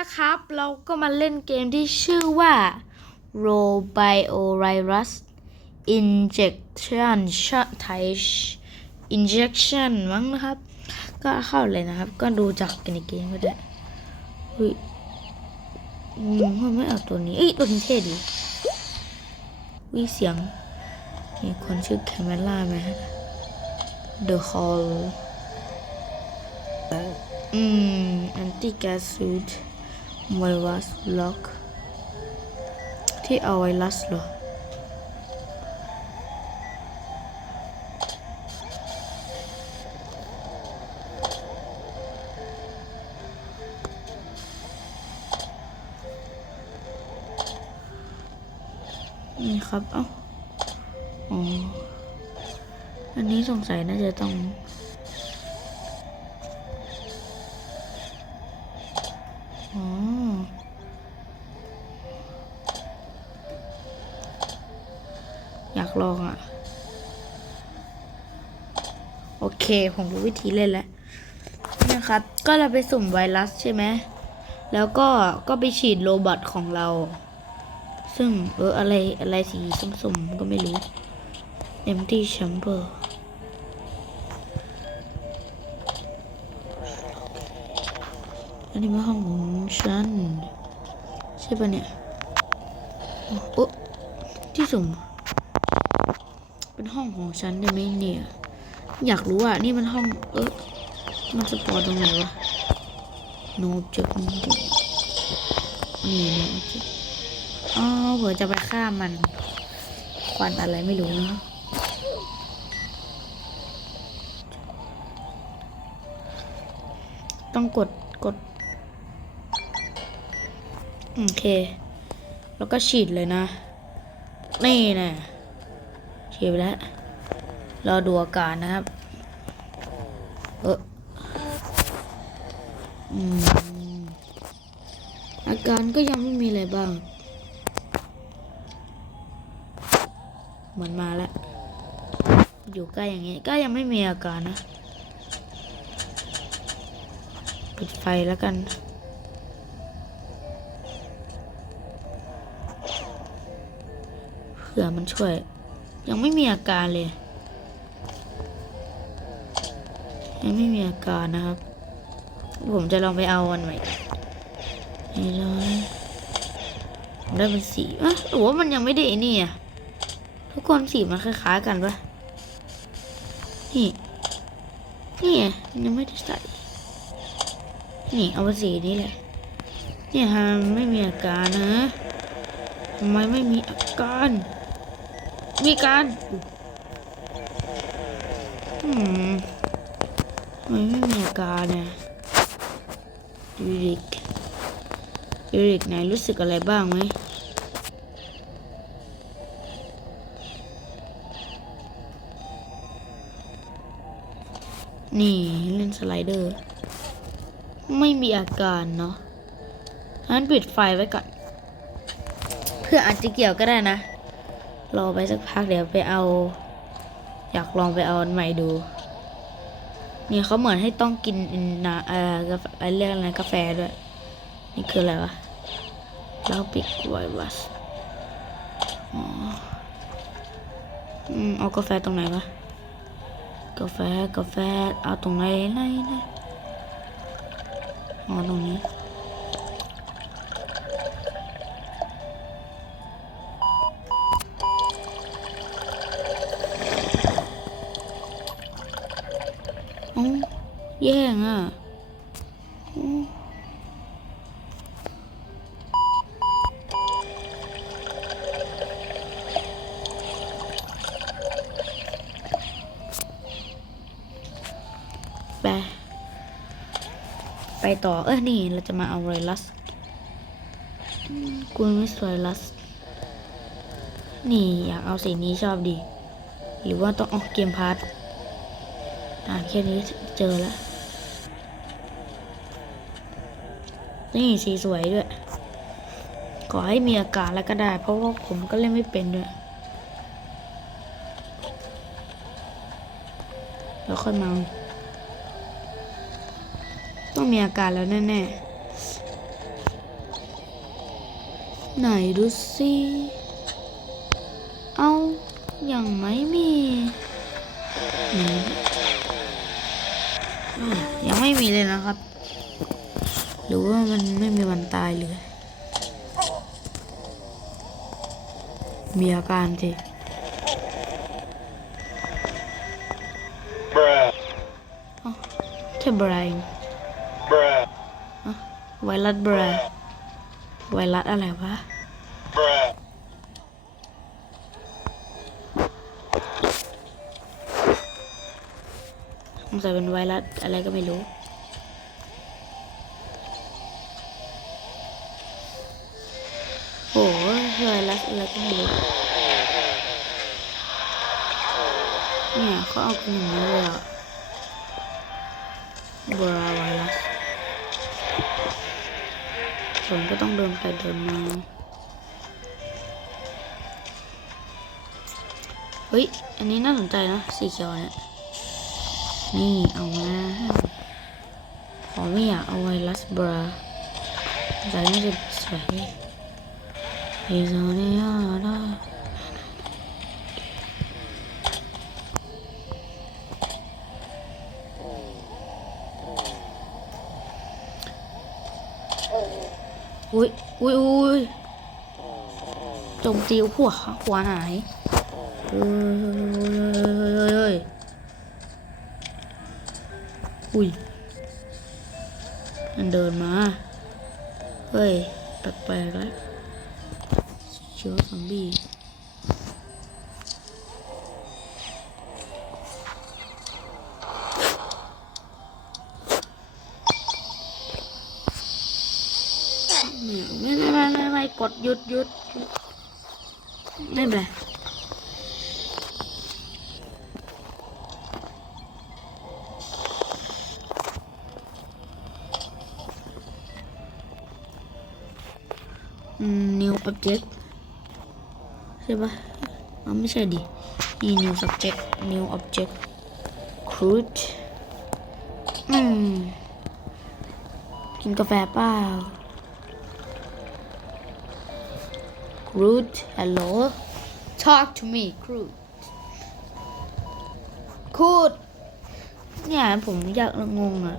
นะครับ เราก็มาเล่นเกมที่ชื่อว่า Robiovirus Injection Shot Injection มั้งนะครับ ก็เข้าเลยนะครับ ก็ดูจากกันในเกมก็ได้อุ้ยอืมทำไมไม่เอาตัวนี้เอ้ยตัวนี้เท่ดีวิเสียงมีคนชื่อแคมเมล่าไหมฮะ The Hall อืม anti gas suit ไวรัสล็อก ที่เอาไวรัสเหรอนี่ครับ เอ้า อ๋อ อันนี้สงสัยน่าจะต้องากลองอะ โอเค ผมรู้วิธีเล่นแล้วนะครับ ก็เราไปสุ่มไวรัสใช่ไหม แล้วก็ก็ไปฉีดโรบอทของเรา ซึ่งเอออะไรอะไรสีส้มๆก็ไม่รู้ empty chamber อันนี้มาห้องของฉันใช่ปะเนี่ยโอ้ที่สุ่ม เป็นห้องของฉันได้ไหมเนี่ย อยากรู้อะ นี่มันห้อง เออมันสปอร์ตตรงไหนวะ no object นี่ no object อ๋อเผื่อจะไปฆ่ามันควันอะไรไม่รู้นะต้องกดกด โอเค แล้วก็ฉีดเลยนะ นี่นะ ไปแล้วรอดูอาการนะครับ เอออืมอาการก็ยังไม่มีอะไรบ้าง เหมือนมาแล้ว อยู่ใกล้อย่างงี้ก็ยังไม่มีอาการนะ ปิดไฟแล้วกันเผื่อมันช่วย ยังไม่มีอาการเลย ยังไม่มีอาการนะครับ ผมจะลองไปเอาวันใหม่นี่เลยได้เป็นสีอะหรือว่ามันยังไม่ได้นี่อะทุกคนสีมันคล้ายๆกันปะนี่ นี่ยังไม่ได้ใส่ นี่เอาเป็นสีนี้แหละเนี่ยฮะไม่มีอาการนะทำไมไม่มีอาการ มีการอืมไมไม่มีอาการเนี่ยยูริกยูริกไหนรู้สึกอะไรบ้างไหมนี่เล่นสไลเดอร์ ไม่มีอาการเนาะงั้นปิดไฟไว้ก่อน เพื่ออาจจะเกี่ยวก็ได้นะ รอไปสักพักเดี๋ยวไปเอา อยากลองไปเอาอันใหม่ดู เนี่ยเขาเหมือนให้ต้องกินน้ำเอ่อกาแฟอะไรเรียกอะไรกาแฟด้วย นี่คืออะไรวะเราปิดไวรัสอ๋ออืมเอากาแฟตรงไหนวะกาแฟกาแฟเอาตรงไหนไหนไหนอ๋อตรงนี้ อ๋อแย่งอะไป ไปต่อ เออ นี่ เราจะมาเอาไวรัสกูไมิสไวรัส นี่ อยากเอาสีนี้ชอบดี หรือว่าต้องออกเกมพาร์ท อ่าแค่นี้เจอแล้ว นี่สีสวยด้วย ขอให้มีอาการแล้วก็ได้ เพราะว่าผมก็เล่นไม่เป็นด้วยแล้วค่อยมา ต้องมีอาการแล้วแน่ๆ ไหนดูสิเอายังไม่มีไหน ไม่มีเลยนะครับ หรือว่ามันไม่มีวันตายเลย มีอาการสิ Bruh. แค่บราย Bruh. ไวรัสบรายไวรัสอะไรวะ สงสัยเป็นไวรัสอะไรก็ไม่รู้โอ้ไวรัสอะไรก็ไม่รู้เนี่ยเขาเอากันอย่างนี้เลยอะบราไวรัสผมก็ต้องเดินไปเดินมาเฮ้ย อันนี้น่าสนใจนะ สีเขียวเนี่ย นี่เอามาขอไม่อยากเอาไวรัสบราใจน่าจะสวยอีโซเนียได้อุ้ยอุ้ยอุ้ยโจมตีหัวหัวหายเฮ้ย อุ้ย มันเดินมา เฮ้ย แปลกๆแล้วเชื้อซอมบี้ไม่ไม่ไม่ไม่กดหยุดหยุดหยุดไม่เป็นไร new object ใช่ปะอ๋อไม่ใช่ดิ นี่ new subject new object crude อืม กินกาแฟเปล่า Crude hello talk to me Crude Crude เนี่ยผมอยากงงอะ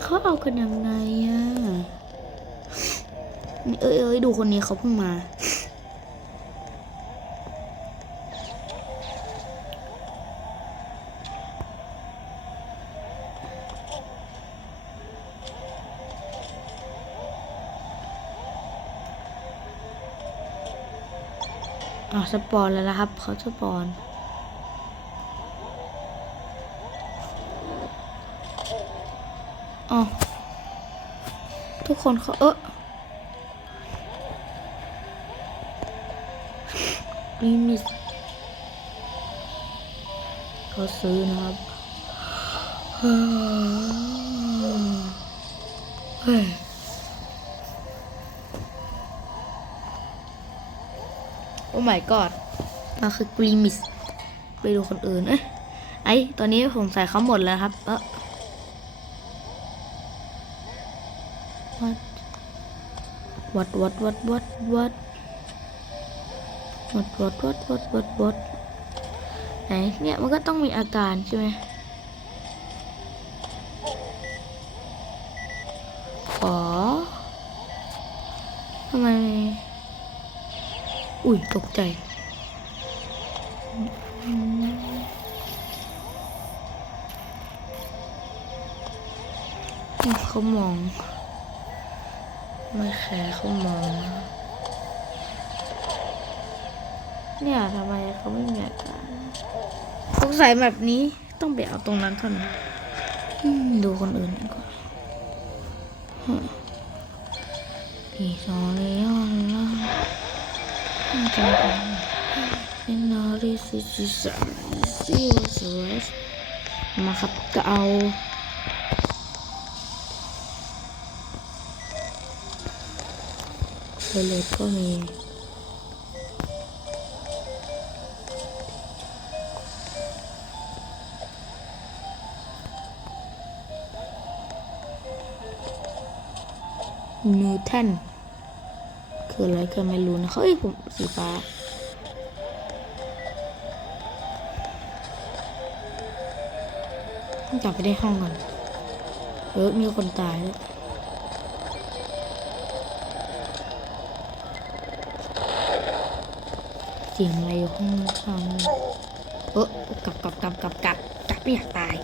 เขาเอากันยังไงอะ เอ้ยเอ้ยดูคนนี้เขาเพิ่งมาอ๋อสปอนแล้วนะครับเขาสปอนอ๋อทุกคนเขาเออ ลิมิตเขาซื้อนะครับเฮ้ยโอ้ my god มันคือกรีมิสไปดูคนอื่นเอ้ยไอตอนนี้ผมใส่เขาหมดแล้วครับ เออ หมดวดวดวดวดวดไหนเนี่ยมันก็ต้องมีอาการใช่ไหมขอทำไม อุ้ยตกใจเขามอง ไม่แคร์เขามอง เนี่ยทำไมเขาไม่มีอาการสงสัยแบบนี้ต้องไปเอาตรงนั้นเท่านั้นอืมดูคนอื่นก่อนฮะอีสองเลยอะล่ะ In order to see what's the rest มาครับก็เอาเทเลตก็มี นิวตันคืออะไรก็ไม่รู้นะเฮ้ยผมสีฟ้าต้องกลับไปได้ห้องก่อนเออมีคนตายแล้วเสียงอะไรอยู่ห้องข้างเออกลับกลับกลับกลับกลับกลับไม่อยากตาย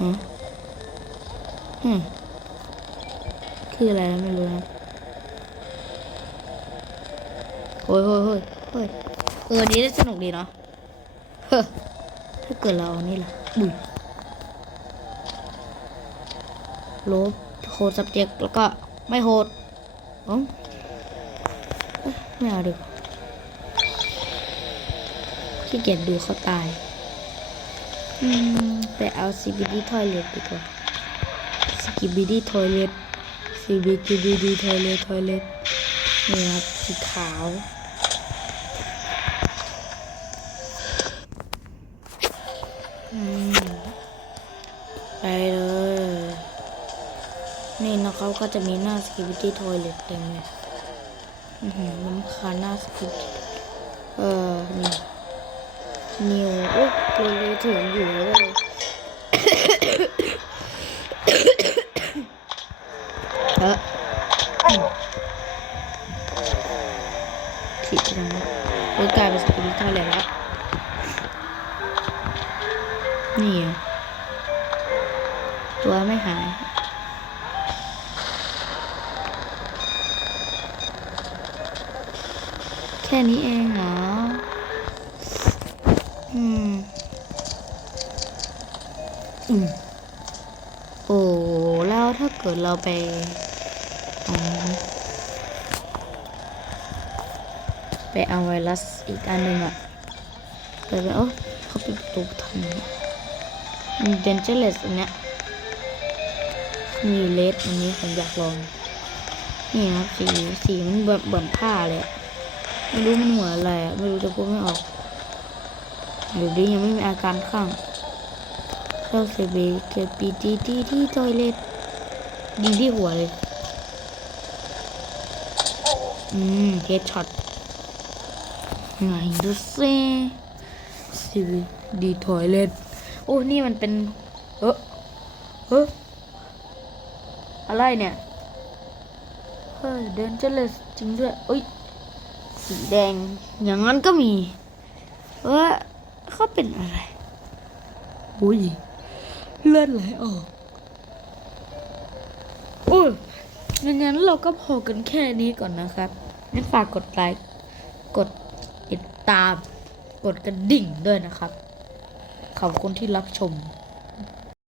อืม คืออะไรไม่รู้นะโอ้ยโอ้ยโอ้ยโอ้ยเออนี้สนุกดีเนาะเฮ้ถ้าเกิดเราเอานี่ล่ะบุยลบโหด subject แล้วก็ไม่โหดอ๋อไม่เอาดีกว่าขี้เกียจดูเขาตาย อืม ไปเอา CBD toilet ดีกว่า CBD toilet CBD toilet toilet นี่ครับสีขาวไปเลย นี่นะครับก็จะมีหน้า Skibidi Toilet เต็มเลยน้ำคาหน้า Skibidi เอ่อ นี่นิวโอ้ยเลยถึงอยู่เลย ผิดจังโอ้ยกลายเป็น Skibidi Toilet แล้วนี่ไงตัวไม่หายแค่นี้เองเหรอ อืม อืม โอ้ แล้วถ้าเกิดเราไป อ๋อ ไปเอาไวรัสอีกอันหนึ่งอะไปไปเอ้าเขาปิดประตูทำไมมีเดนเจอร์เลสอันเนี้ยมีเลสอันนี้ผมอยากลอง นี่ครับสีสีมันแบบเหมือนผ้าเลยไม่รู้มันเหมือนอะไรอะไม่รู้จะพูดไม่ออกเดี๋ยวนี้ยังไม่มีอาการข้างเข้าเซเบเกปีตีที่ที่ทอยเลทยิงที่หัวเลย อืมเฮดช็อต ไงดูซิซีดีทอยเลทโอ้นี่มันเป็นเออเอออะไรเนี่ยเฮ้ยเดินเจเลสจริงด้วยเอ้ยสีแดง อย่างนั้นก็มีเออเขาเป็นอะไรอุ้ยเลือดไหลออกโอ้ยงั้นเราก็พอกันแค่นี้ก่อนนะครับงั้นฝากกดไลค์กด ตาม กดกระดิ่งด้วยนะครับ ขอบคุณที่รับชม